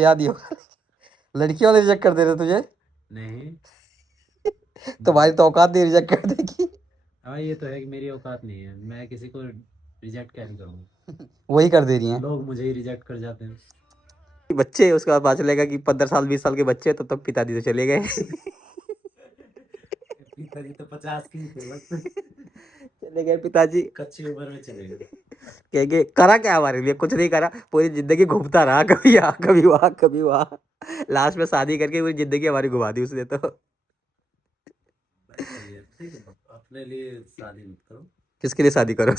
याद ही होगा। लड़की वाले रिजेक्ट कर दे रहे तुझे। नहीं तुम्हारी तो औकात नहीं रिजेक्ट कर देगी। हाँ, ये तो है कि मेरी औकात नहीं है, मैं किसी को रिजेक्ट कैसे करूँगा। वही कर दे रही हैं लोग मुझे ही रिजेक्ट कर जाते हैं। बच्चे। उसके बाद पता चलेगा कि 15 साल 20 साल के बच्चे, तो तब पिताजी तो चले गए। पिताजी तो 50 की ही थे बस। चले गए पिताजी। कच्ची उम्र में चले गए। कहेंगे करा क्या हमारे लिए, कुछ नहीं करा, पूरी जिंदगी घूमता रहा, कभी यहाँ कभी वहां कभी वहां। लास्ट में शादी करके पूरी जिंदगी हमारी घुमा दी उसने तो। भाई सही है, ठीक है, अपने लिए शादी मत करो। किसके लिए शादी करो?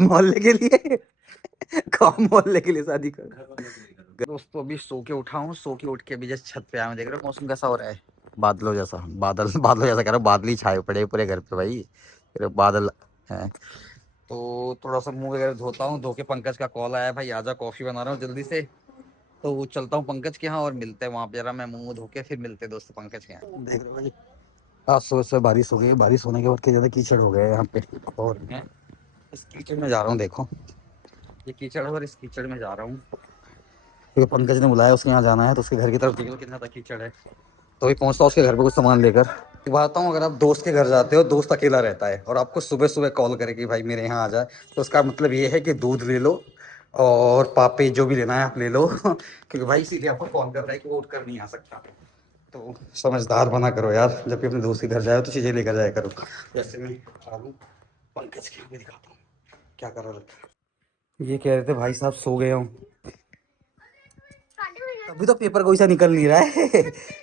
मोहल्ले के लिए। कौन मोहल्ले के लिए शादी करो? घर वालों के लिए करो। दोस्तों अभी सो के उठा हूँ, सो के उठ के अभी जस्ट छत पे आया हूँ। देख रहे हो मौसम कैसा हो रहा है? बादलों जैसा, बादलों जैसा कह रहा हूँ, बादल ही छाए पड़े पूरे घर पे भाई। फिर बादल है। तो थोड़ा सा मुंह वगैरह धोता हूँ, धो के पंकज का कॉल आया, भाई आजा कॉफी बना रहा हूँ जल्दी से। तो वो चलता हूँ पंकज के यहाँ और मिलते हैं वहां पे। जरा मैं मुंह धो के फिर मिलते हैं दोस्त पंकज के यहाँ। देख रहे हो भाई, आज सुबह सुबह बारिश हो गई। बारिश होने के बाद क्या ज्यादा कीचड़ हो गया है यहाँ पे। और मैं इस कीचड़ में जा रहा हूँ, देखो ये कीचड़ है और इस कीचड़ में जा रहा हूँ क्योंकि पंकज ने बुलाया, उसके यहाँ जाना है। तो उसके घर की तरफ देखो कितना ज्यादा कीचड़ है। तो अभी पहुंचता हूँ उसके घर पे कुछ सामान लेकर। एक बात बताऊँ, अगर आप दोस्त के घर जाते हो, दोस्त अकेला रहता है और आपको सुबह सुबह कॉल करे कि भाई मेरे यहाँ आ जाए, तो उसका मतलब ये है कि दूध ले लो और पापे जो भी लेना है आप ले लो। क्योंकि भाई इसीलिए आपको कॉल कर रहा है कि वो उठकर नहीं आ सकता। तो समझदार बना करो यार, जब भी अपने दोस्त के घर जाए तो चीज़ें लेकर जाया करो। जैसे मैं आलू पंकज के भी दिखाता हूँ क्या कर रहा था। ये कह रहे थे भाई साहब सो गए हूँ, अभी तो पेपर कोई सा निकल नहीं रहा है।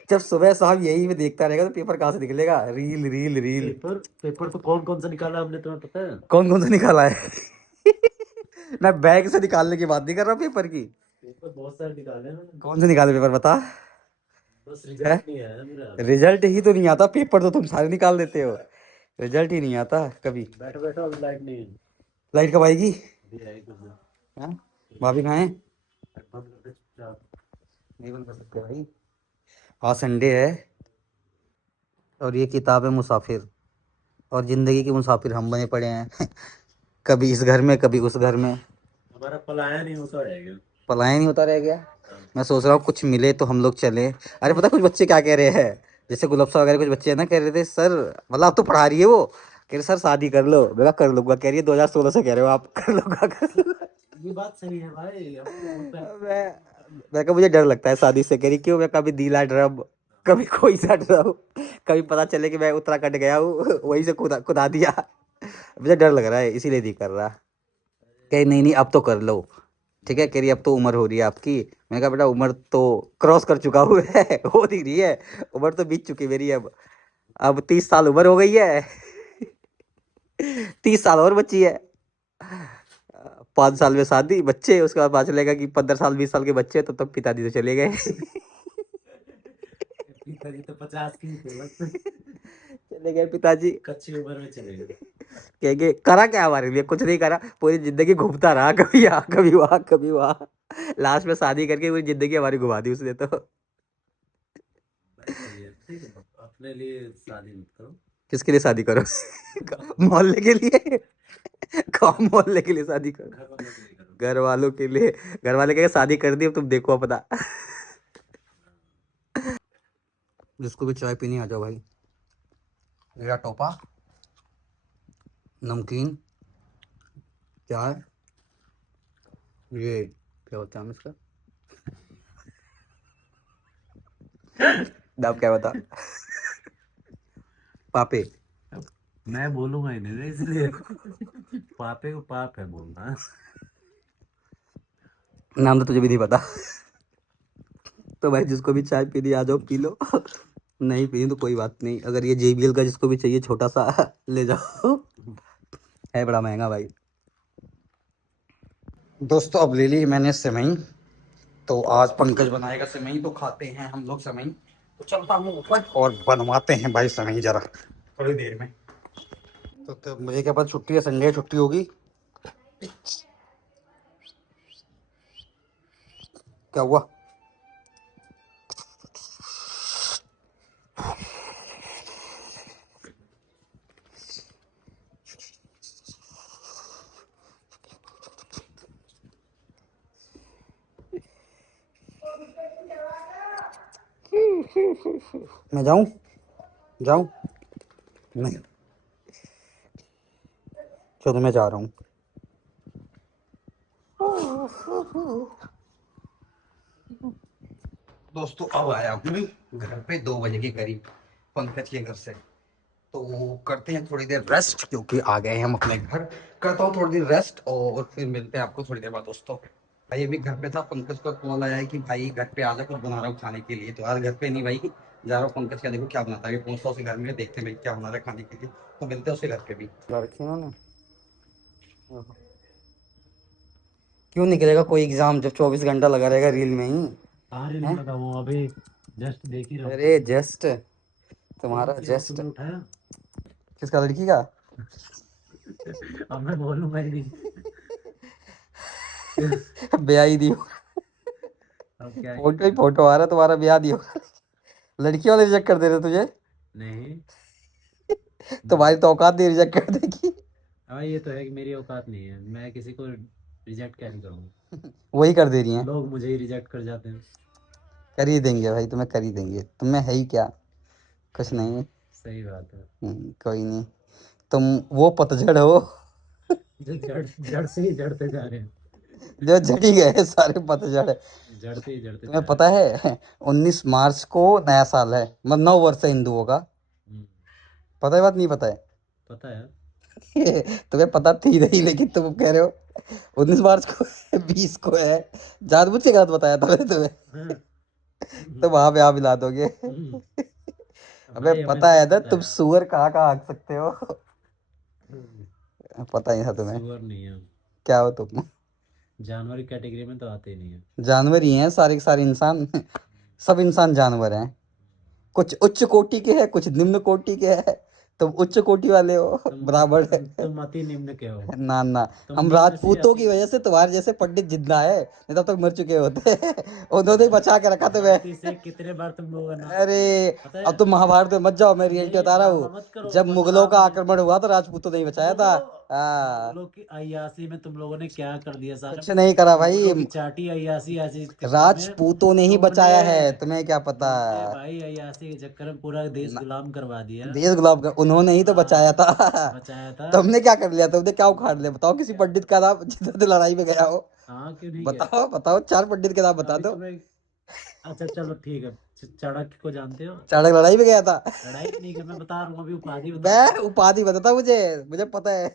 जब सुबह साहब यही में देखता रहेगा तो पेपर कहाँ से निकलेगा? Reel reel reel. Paper paper तो कौन कौन सा निकाला हमने, तुम्हें पता है? कौन कौन सा निकाला है? मैं बैग से निकालने की बात नहीं कर रहा पेपर की। पेपर बहुत सारे निकाले हैं मैंने। कौन से निकाले पेपर बता? बस है, रिजल्ट नहीं आया मेरा अभी। रिजल्ट ही तो नहीं आता, पेपर तो तुम सारे निकाल देते हो, रिजल्ट ही नहीं आता कभी। बैठो बैठो, अभी लाइट नहीं है। लाइट कब आएगी? अभी आएगी कुछ देर। हाँ, भाभी कहाँ है? बंद कर दे चुपचाप। नहीं बंद कर सकते भाई, आज संडे है। और ये किताब है मुसाफिर, और जिंदगी के मुसाफिर हम बने पड़े हैं। कभी इस घर में कभी उस घर में। हमारा पलायन नहीं होता रहेगा। पलायन नहीं होता रह गया। हाँ। मैं सोच रहा हूँ कुछ मिले तो हम लोग चले। अरे पता कुछ बच्चे क्या कह रहे हैं, जैसे गुलफ्सा वगैरह कुछ बच्चे हैं ना, कह रहे थे सर, मतलब आप तो पढ़ा रही है वो, कह रहे सर शादी कर लो। मैं कहा कर लूंगा। कह रही है 2016 से कह रहे हो आप, कर लूंगा कर लूंगा। ये बात सही है भाई, अब तो होता है। मैं मैं कहा मुझे डर लगता है शादी से। कह रही क्यों? मैं कभी डीला ड्रम, कभी कोई सा ड्रम, कभी पता चले कि मैं उत्तराखंड गया हूँ वहीं से खुदा खुदा दिया। मुझे डर लग रहा है इसीलिए नहीं कर रहा। कह नहीं नहीं अब तो कर लो। ठीक है, कह रही अब तो उम्र हो रही है आपकी। मैंने कहा बेटा उम्र तो क्रॉस कर चुका हूँ है। हो नहीं रही है, उम्र तो बीत चुकी मेरी अब 30 साल उम्र हो गई है। 30 साल और बची है। 5 साल में शादी, बच्चे, उसके बाद पता चलेगा कि 15 साल 20 साल के बच्चे, तो तब पिताजी तो चले गए। पिताजी तो 50 की ही थे बस। चले गए पिताजी। कच्ची उम्र में चले गए। कहेंगे करा क्या हमारे लिए, कुछ नहीं करा, पूरी जिंदगी घूमता रहा, कभी यहाँ कभी वहां कभी वहां। लास्ट में शादी करके पूरी जिंदगी हमारी घुमा दी उसने तो। भाई सही है, ठीक है, अपने लिए शादी मत करो। किसके लिए शादी करो? मोहल्ले के लिए। कौन मोहल्ले के लिए शादी करो? घर वालों के लिए करो। घर वालों के लिए। घर वाले कहेंगे शादी कर दी अब तुम देखो अपना। जिसको भी चाय पीनी आ जाओ भाई। मेरा टोपा, नमकीन, चाय, ये क्या होता है इसका नाम, क्या बता? पापे। मैं बोलूंगा ही नहीं ना, इसलिए पापे को पाप है बोलना। नाम तो तुझे भी नहीं पता। तो भाई जिसको भी चाय पीनी आ जाओ पी लो। नहीं पीनी तो कोई बात नहीं, अगर ये JBL का जिसको भी चाहिए छोटा सा ले जाओ। है बड़ा महंगा भाई। दोस्तों अब ले ली मैंने सेवई। तो आज पंकज बनाएगा सेवई, तो खाते हैं हम लोग सेवई। तो चलता हूँ ऊपर और बनवाते हैं भाई सेवई जरा थोड़ी देर में। तो मुझे क्या पता, छुट्टी है, संडे छुट्टी होगी। क्या हुआ? मैं जाऊं? जाऊं? नहीं, चलो मैं जा रहा हूँ। दोस्तों अब आया हूँ घर पे 2 बजे के करीब पंकज के घर से। तो करते हैं थोड़ी देर रेस्ट, क्योंकि आ गए हैं हम अपने घर। करता हूँ थोड़ी देर रेस्ट और फिर मिलते हैं आपको थोड़ी देर बाद दोस्तों। भाई अभी घर पे था, पंकज का कॉल आया है कि भाई घर पे आ जा, कुछ बना रहा हूँ खाने के लिए। तो आज घर पे नहीं भाई, जा रहा हूँ पंकज का, देखो क्या बनाता है। पहुंचता हूँ उसके घर में, देखते हैं भाई क्या बना रहा है खाने के लिए। तो मिलते हैं उसके घर पे भी। लड़की उन्होंने क्यों निकलेगा कोई एग्जाम जब 24 घंटा लगा रहेगा रील में ही? अरे नहीं हैं? लगा वो अभी जस्ट देख ही रहा हूँ। अरे जस्ट, तुम्हारा फोन किया जस्ट तुमने उठाया? किसका, लड़की का? अब मैं बोलूंगा ही नहीं। ब्याह दी। अब क्या ही फोटो ही बोलूं? फोटो आ रहा है तुम्हारा, ब्याह दी। लड़की वाले रिजेक्ट कर दे रहे तुझे? नहीं। तुम्हारी तो औकात नहीं रिजेक्ट कर देगी। हाँ ये तो है कि मेरी औकात नहीं है, मैं किसी को रिजेक्ट क्या नहीं करूँगा। वही कर दे रही हैं। लोग मुझे ही रिजेक्ट कर जाते हैं। कर ही देंगे भाई, तुम्हें कर ही देंगे, तुम्हें है ही क्या, कुछ नहीं। सही बात है। कोई नहीं। तुम वो पतझड़ हो जो जड़ जड़ से ही जड़ते जा रहे हैं। जो झड़ी गए सारे पतझड़। जड़ते ही जड़ते तुम्हें जा रहे पता है 19 मार्च को नया साल है, मतलब 9 वर्ष है हिंदुओं का। हैं। पता है, बात नहीं पता है? पता है। तुम्हें पता थी नहीं, लेकिन तुम कह रहे हो 19 मार्च को है, 20 को है। जानबूझ के गलत बताया था मैंने तुम्हें। हाँ। तुम वहां पे आप मिला दोगे। अबे भाई हमें पता सब है ना, पता तुम है। सुअर कहाँ कहाँ हक सकते हो। पता ही था तुम्हें। सुअर नहीं है। क्या हो तुम? जानवर की कैटेगरी में तो आते ही नहीं है। जानवर ही हैं सारे के सारे इंसान। सब इंसान जानवर हैं। कुछ उच्च कोटि के हैं, कुछ निम्न कोटि के हैं। तुम उच्च कोटि वाले हो, बराबर है। तुम अति निम्न के हो। ना ना, तुम हम निम्न से राजपूतों अति की वजह निम्न से हो। तुम्हारे जैसे पंडित जिंदा है, नहीं तब तक मर चुके होते। उन्होंने ही धर- बचा के रखा तुम्हें। धरती से कितने बार तुम लोगों का नाश अरे, किया है पता अब है? तुम महाभारत में मत जाओ, मैं रियलिटी नहीं बता रहा ड्रामा हूँ। मत करो, जब बता मुगलों रहा का हूँ मैं। आक्रमण हुआ तो राजपूतों ने ही बचाया था। मुगलों हाँ, मुगलों की अय्यासी में तुम लोगों ने क्या कर दिया साले? कुछ नहीं करा भाई, मुगलों की चाटी अय्यासी ऐसी के चक्कर में राजपूतों ने ही तुमने बचाया है, तुम्हें क्या पता? तुमने भाई अय्यासी के चक्कर में पूरा देश न- गुलाम करवा दिया। देश गुलाब का उन्होंने ही तो बचाया हाँ था। बचाया था। तुमने क्या कर लिया, तुमने क्या उखाड़ लिया? बताओ किसी पंडित का नाम जिसने लड़ाई में गया हो। हाँ क्यों नहीं गया? बताओ बताओ, 4 पंडित के नाम बता अभी दो। तुम्हें अच्छा चलो ठीक है। चाणक्य को जानते हो? चाणक्य लड़ाई में गया था? लड़ाई में नहीं गया, मैं बता रहा हूँ, अभी उपाधि बता रहा मैं हूँ। उपाधि बताता, मुझे मुझे पता है।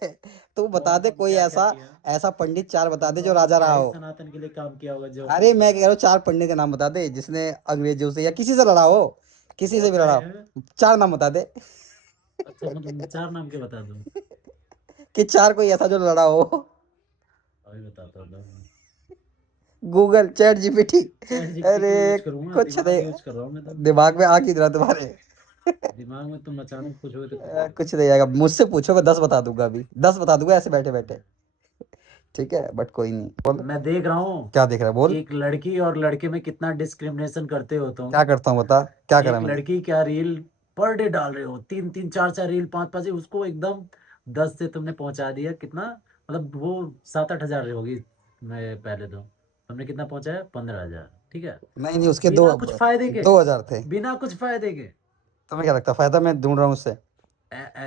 तू बता कौन दे कौन कोई क्या क्या ऐसा, किया? ऐसा पंडित चार बता तुम दे जो लोगों ने राजा क्या रहा ही हो। सनातन के लिए काम किया होगा जो। अरे मैं कह रहा हूँ 4 पंडित के नाम बता दे जिसने अंग्रेजों से या किसी से लड़ा हो, किसी से बहुत भी लड़ा सारे हैं। हो। 4 नाम बता दे। अच्छा मतलब 4 नाम के बता दूं? कि 4 कोई ऐसा जो लड़ा हो। अभी बताता हूँ। Google, chat GPT. Chat GPT अरे क्यों यूज करूंगा, कुछ दिमाग नहीं, यूज कर रहा हूँ मैं तो। दिमाग में आ की रहा तुम्हारे। दिमाग में तुम अचानक पूछोगे तो क्या करूँ? कुछ नहीं आएगा, मुझसे पूछो, मैं 10 बता दूंगा, अभी 10 बता दूंगा ऐसे बैठे बैठे। ठीक है, बट कोई नहीं, बोल। मैं देख रहा हूँ क्या देख रहा है, बोल। एक लड़की और लड़के में कितना डिस्क्रिमिनेशन करते हो क्या तुम। करता हूँ बता, क्या करा एक मैंने? लड़की क्या रील पर डे डाल रहे हो, 3 3 4 4 रील, 5 5, उसको एकदम 10 से तुमने पहुंचा दिया कितना, मतलब वो 7 8 हजार होगी। मैं पहले तो तुमने कितना पहुंचाया, 15 हजार, ठीक है। नहीं नहीं, उसके बिना कुछ फायदे के, 2,000 थे। बिना कुछ फायदे के। तुम्हें क्या लगता है फायदा मैं ढूंढ रहा हूँ उससे?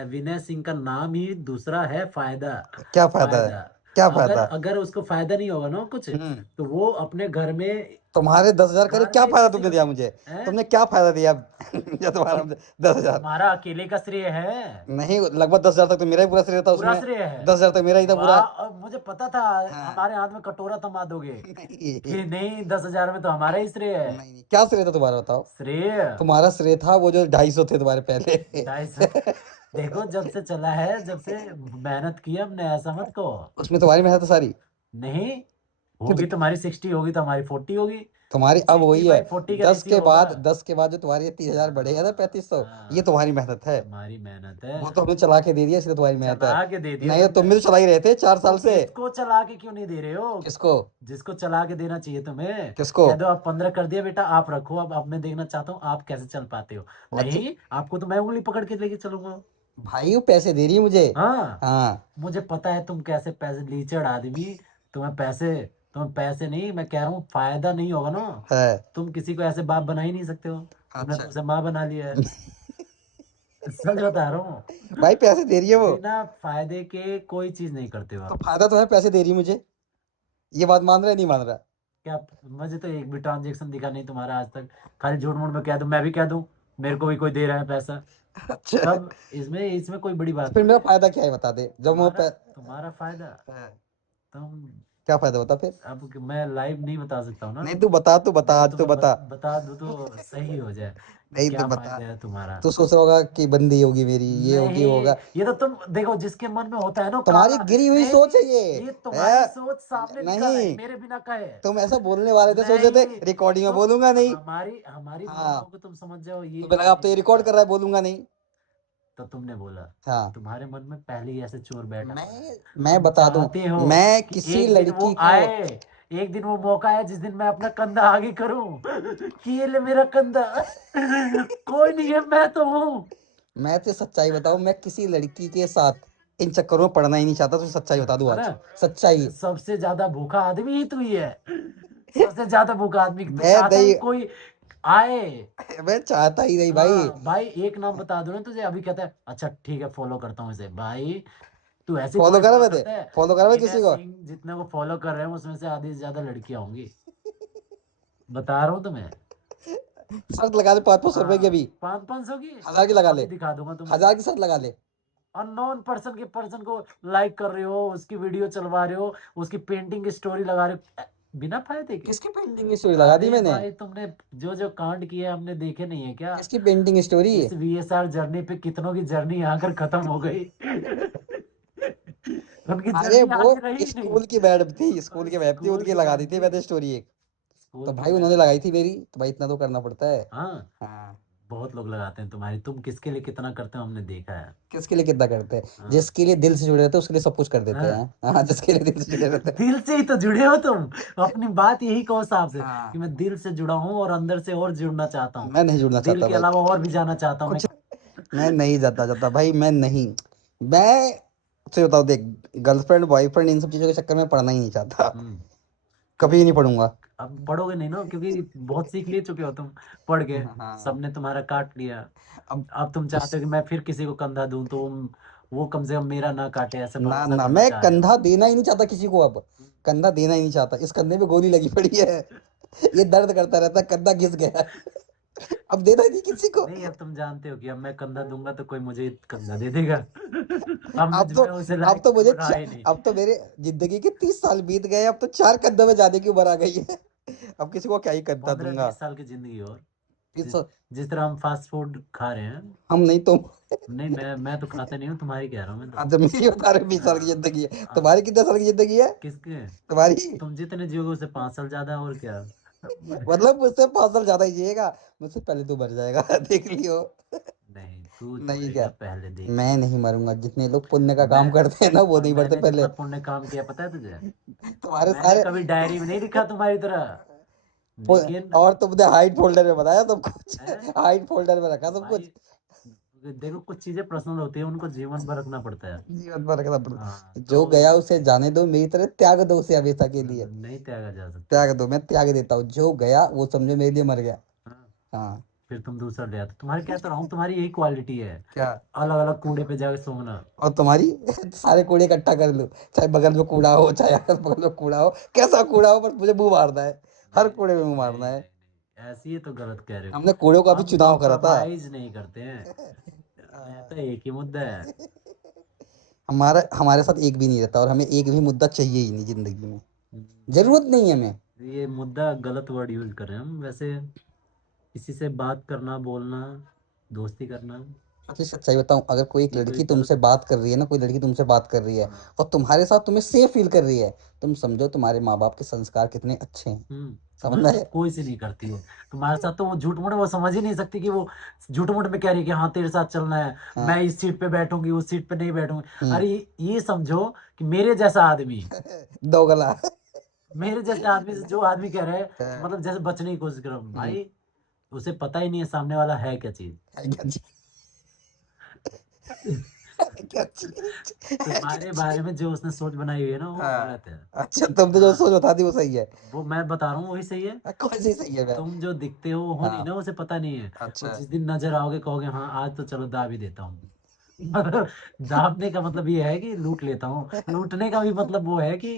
विनय सिंह का नाम ही दूसरा है फायदा। क्या फायदा है? फायदा। क्या अगर फायदा? अगर उसको फायदा नहीं होगा ना कुछ, हम्म। तो वो अपने घर में, तुम्हारे 10,000 करे घर क्या में फायदा किसी तुमने को दिया मुझे? है। तुमने क्या फायदा दिया? जो तुम्हारा अब 10,000। तुम्हारा अकेले का श्रेय है। नहीं, लगभग 10,000 तक तो मेरा ही पूरा श्रेय था पूरा उसमें। श्रेय है। 10,000 तक मेरा ही था वाह, पूरा। अब मुझे पता था हाँ। हमारे हाथ में कटोरा थमा दोगे नहीं कि नहीं, 10 हजार में तो हमारा ही श्रेय है। नहीं, क्या श्रेय था तुम्हारा बताओ? श्रेय तुम्हारा श्रेय था वो जो 250 थे तुम्हारे पहले। 250। देखो जब से चला है, जब से मेहनत की हमने, ऐसा मत कहो। उसमें तुम्हारी मेहनत सारी। नहीं कि होगी, तुम्हारी 60 होगी तो हमारी 40 होगी। तुम्हारी अब 60 वही है। बाई 40 का 10 रेशियो के होगा। बाद 10 के बाद जो तुम्हारी 30,000 बढ़ेगा ना, 3500। ये हाँ तुम्हारी मेहनत है। तुम्हारी मेहनत है। वो तो हमने चला के दे दिया, इसलिए तुम्हारी मेहनत है। चला के दे दिया नहीं तो तुमने। तुम भी तो चला ही रहे थे 4 साल तो से। किसको चला के क्यों नहीं दे रहे हो? किसको? जिसको चला के देना चाहिए तुम्हें। किसको? कह दो अब 15 कर दिया बेटा, आप रखो, अब मैं देखना चाहता हूँ आप कैसे चल पाते हो। अच्छा, नहीं, आपको तो मैं उंगली पकड़ के लेके चलूंगा। भाई वो पैसे दे रही है मुझे। हाँ हाँ। मुझे पता है तुम कैसे पैसे लीचड़ आदमी। तुम्हें पैसे नहीं, मैं कह रहा हूँ फायदा नहीं होगा ना, है। तुम किसी को ऐसे बाप बना ही नहीं सकते हो। तुमने तो अच्छा। उसे माँ बना लिया है। सच बता रहा हूँ। भाई पैसे दे रही है वो, बिना फायदे के कोई चीज नहीं करते हो तो आप। फायदा तो है, पैसे दे रही है मुझे, ये बात मान रहा है नहीं मान रहा? क्या मुझे तो एक भी ट्रांजेक्शन दिखा नहीं तुम्हारा आज तक। खाली झूठ मूठ में कह दूं, मैं भी कह दूं मेरे को भी कोई दे रहा है पैसा। अच्छा, तब इसमें इसमें कोई बड़ी तो बात फिर थोड़ी मेरा है। फायदा क्या है बता दे, जब वो तुम्हारा तुम्हारा फायदा। हाँ, तुम क्या फायदा बता फिर? मैं लाइव नहीं बता सकता हूँ ना। नहीं तू बता, नहीं आज तो तू मैं बता। बता दूं तो सही हो जाए कि नहीं तू क्या बता, फायदा है तुम्हारा। तू सोच रहा होगा कि बंदी होगी मेरी, ये होगी वो नहीं, होगा। ये तो तुम देखो जिसके मन में होता है ना वो तुम्हारी काला। गिरी हुई नहीं सोच है नहीं, ये। ये तुम्हारी है सोच सामने निकल आई नहीं, मेरे बिना कहे। तुम ऐसा बोलने वाले थे, सोच रहे थे नहीं, रिकॉर्डिंग में तुम बोलूंगा नहीं। हमारी हमारी हाँ, भावनाओं को तुम समझ जाओ, ये तुम्हें लगा अब तो ये नहीं रिकॉर्ड होता। कर रहा है, बोलूंगा नहीं। तो तुमने बोला, हाँ, तुम्हारे मन में पहले ही ऐसे चोर बैठा हुआ है। मैं तुम बता दूं, चाहते हो मैं कि किसी एक दिन वो लड़की को, आए, एक दिन वो मौका है जिस दिन मैं अपना कंधा आगे करूं कि ये ले मेरा कंधा। कोई नहीं है, मैं तो हूँ। मैं तो सच्चाई बताऊं, मैं किसी लड़की के साथ इन चक्करों में पड़ना ही नहीं चाहता, तो सच्चाई बता दूं है आज, ना। सच्चाई। सबसे ज्यादा भूखा आदमी ही तू ही है। सबसे ज्यादा भूखा आदमी तू मैं चाहता नहीं, ही कोई आए। मैं चाहता ही नहीं भाई। हाँ भाई, एक नाम बता दो ना तुझे, अभी कहता है अच्छा ठीक है फॉलो करता हूँ इसे। भाई तू ऐसे फॉलो थोड़ी करा फॉलो मैंने, करता है। फॉलो करा मैं विनय किसी को? सिंह जितने को फॉलो कर रहे हैं उसमें से आधी से ज्यादा लड़कियां होंगी। बता रहा हूँ तुम्हें। शर्त लगा ले 500 रुपए की हाँ, अभी, 500 की। 1000 की चलो लगा अभी ले, दिखा दूंगा तुम्हें। 1000 की शर्त लगा ले। अननोन पर्सन को लाइक कर रहे हो, उसकी वीडियो चलवा रहे हो, उसकी पेंटिंग की स्टोरी लगा रहे हो, बिना फायदे के। किसकी पेंटिंग की स्टोरी लगा दी अरे मैंने? भाई तुमने जो जो कांड किए हमने देखे नहीं है क्या। किसकी पेंटिंग स्टोरी? इस VSR जर्नी पे कितनों की जर्नी आकर खत्म हो गई। उनकी अरे जर्नी वो आगे रही नहीं। स्कूल की मैडम थी, स्कूल की मैम थी, स्कूल उनकी की लगा दी मैम थी थी। मैंने स्टोरी एक। तो स्कूल की भाई उन्होंने मैम। लगाई थी मेरी, तो भाई इतना तो करना पड़ता है। हाँ, हाँ, बहुत लोग लगाते हैं तुम्हारी। तुम किसके लिए कितना करते हो हमने देखा है। किसके लिए कितना करते हैं? हाँ जिसके लिए दिल से जुड़े रहते हैं उसके लिए सब कुछ कर देते हाँ। हैं। हाँ, जिसके लिए दिल से जुड़े रहते हैं। दिल से ही तो जुड़े हो तुम। अपनी बात यही कहो साहब से कि हाँ, मैं दिल से जुड़ा हूँ और अंदर से और जुड़ना चाहता हूँ। मैं नहीं जुड़ना दिल चाहता के भाई अलावा और भी जाना चाहता हूँ मैं। कुछ, मैं नहीं जाता जाता भाई, मैं नहीं, मैं तुझे बताऊँ देख, गर्लफ्रेंड बॉयफ्रेंड इन सब चीजों के चक्कर में पड़ना ही नहीं चाहता, हम्म। कभी नहीं क्योंकि पढ़ूंगा। अब पढ़ोगे नहीं ना, क्योंकि बहुत सीख ले चुके हो तुम पढ़ के। हाँ, सबने तुम्हारा काट लिया। अब अब तुम चाहते हो कि मैं फिर किसी को कंधा दूं तो वो कम से कम मेरा ना काटे, ऐसे ना भरोसा ना, करना मैं चाह रहे हो। कंधा देना ही नहीं चाहता किसी को अब, कंधा देना ही नहीं चाहता, इस कंधे पे गोली लगी पड़ी है, ये दर्द करता रहता है, कंधा घिस गया है। अब देना ही नहीं किसी को। नहीं, अब तुम जानते हो कि अब मैं कंधा दूंगा तो कोई मुझे कंधा दे देगा। अब अब मुझ तो में उसे अब लायक तो वो मुझे रहा ही नहीं। अब तो मेरे जिंदगी के 30 साल बीत गए, अब तो 4 कंधों में जाने की उम्र आ गई है। अब किसी को क्या ही कंधा पंद्रह दूंगा। बीस साल की जिंदगी और जिस 30 जिस तरह हम फास्ट फूड खा रहे हैं। हम नहीं तुम। नहीं, मैं तो खाता नहीं हूँ, तुम्हारी कह रहा हूँ मैं तो। अच्छा, मेरी बता रहे 20 साल की हाँ, जिंदगी है, हाँ, तुम्हारी कितने साल की जिंदगी है? किसके। तुम्हारी तुम जितने जियोगे उससे 5 साल ज्यादा और क्या। मतलब मुझसे 5 साल ज्यादा ही जिएगा, मुझसे पहले तू मर जाएगा। देख लियो। नहीं, तू नहीं क्या, मरेगा पहले, मैं देखियो। नहीं मरूंगा, जितने लोग पुण्य का मैं काम करते हैं ना वो और नहीं मरते मैंने पहले। जितना पुण्य काम किया पता है तुझे। तुम्हारे मैंने सारे कभी डायरी में नहीं लिखा तुम्हारी तरह, लेकिन और तुमने हाइट फोल्डर में बताया सब कुछ। है हाइट फोल्डर में रखा सब कुछ। भाई। देखो कुछ चीजें पर्सनल होती है, उनको जीवन भर रखना पड़ता है। जीवन भर रखना हाँ पड़ता, जो तो गया उसे जाने दो, मेरी तरह त्याग दो उसे हमेशा के लिए। नहीं त्यागा जा सकता। त्याग दो, मैं त्याग देता हूँ, जो गया वो समझो मेरे लिए मर गया। हाँ, हाँ। फिर तुम दूसरा ले आते। तुम्हारे क्या तो रहा हूँ, तुम्हारी यही क्वालिटी है। क्या? अलग अलग कूड़े पे जाके सोना। और तुम्हारी सारे कूड़े इकट्ठा कर लो, चाहे बगल में कूड़ा हो, चाहे अगल बगल में कूड़ा हो, कैसा कूड़ा हो, बस मुझे मुंह मारना है, हर नहीं कूड़े में मुंह नहीं मारना नहीं है। नहीं, ऐसी ही तो गलत कह रहे हो। हमने कूड़ों का भी हम चुनाव करा था। कॉम्प्रोमाइज नहीं करते हैं। रहता एक ही मुद्दा है। हमारा हमारे साथ एक भी नहीं रहता, और हमें एक भी मुद्दा चाहिए ही नहीं जिंदगी में, नहीं, जरूरत नहीं है हमें। ये मुद्दा गलत वर्ड यूज कर रहे हैं हम वैसे। किसी से बात करना, बोलना, दोस्ती करना, आपसे सच्चाई बताऊं, अगर कोई एक ये कोई लड़की तुमसे गलत। बात कर रही है ना, कोई लड़की तुमसे बात कर रही है हाँ। और तुम्हारे साथ तुम्हें सेफ फील कर रही है, तुम समझो तुम्हारे माँ बाप के संस्कार कितने अच्छे हैं। समझ तुम्हारे में साथ आया? कोई सी नहीं करती है। तुम्हारे साथ तो वो झूठ मूठ वो समझ ही नहीं सकती कि वो झूठ मूठ में कह रही है कि हाँ तेरे साथ चलना है, मैं हाँ। इस सीट पे बैठूंगी उस सीट पे नहीं बैठूंगी। हम्म। अरे ये समझो कि मेरे जैसा आदमी, दो गला। मेरे जैसे आदमी से जो आदमी कह रहा है हाँ, मतलब जैसे बचने की कोशिश कर रहा हूँ हम्म, भाई, उसे पता ही नहीं है सामने वाला है क्या चीज। है क्या चीज? क्या चीज? तुम्हारे बारे में जो उसने सोच बनाई हुई है ना वो हाँ। गलत है। अच्छा, तुमने जो हाँ, सोच बता दी वो सही है। वो मैं बता रहा हूँ वही सही है। कौन सी सही है मैं? तुम जो दिखते हो नहीं हाँ। ना, उसे पता नहीं है। वो अच्छा। जिस दिन नजर आओगे कहोगे हाँ आज तो चलो दाब ही देता हूँ। मतलब दाबने का मतलब ये है कि लूट लेता हूँ, लूटने का भी मतलब वो है कि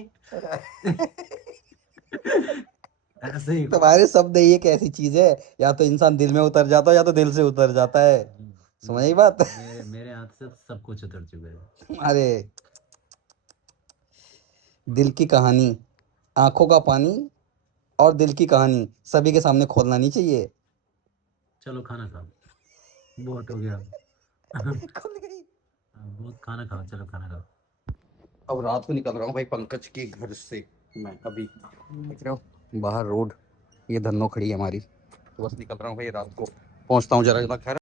ऐसे ही कुछ। तुम्हारे शब्द ही एक ऐसी चीज है, या तो इंसान दिल में उतर जाता है या तो दिल से उतर जाता है। समझ आई बात? मेरे मेरे हाथ से तो सब कुछ उतर चुका है। अरे, दिल की कहानी, आंखों का पानी और दिल की कहानी सभी के सामने खोलना नहीं चाहिए। चलो खाना खाओ, बहुत हो गया। खुल गई। बहुत खाना खाओ, चलो खाना खाओ। अब रात को निकल रहा हूँ भाई पंकज के घर से। मैं अभी देख रहे हो बाहर रोड, ये धन्नो खड़ी है हमारी, तो बस निकल रहा हूँ भाई, रात को पहुंचता हूँ जरा खैर।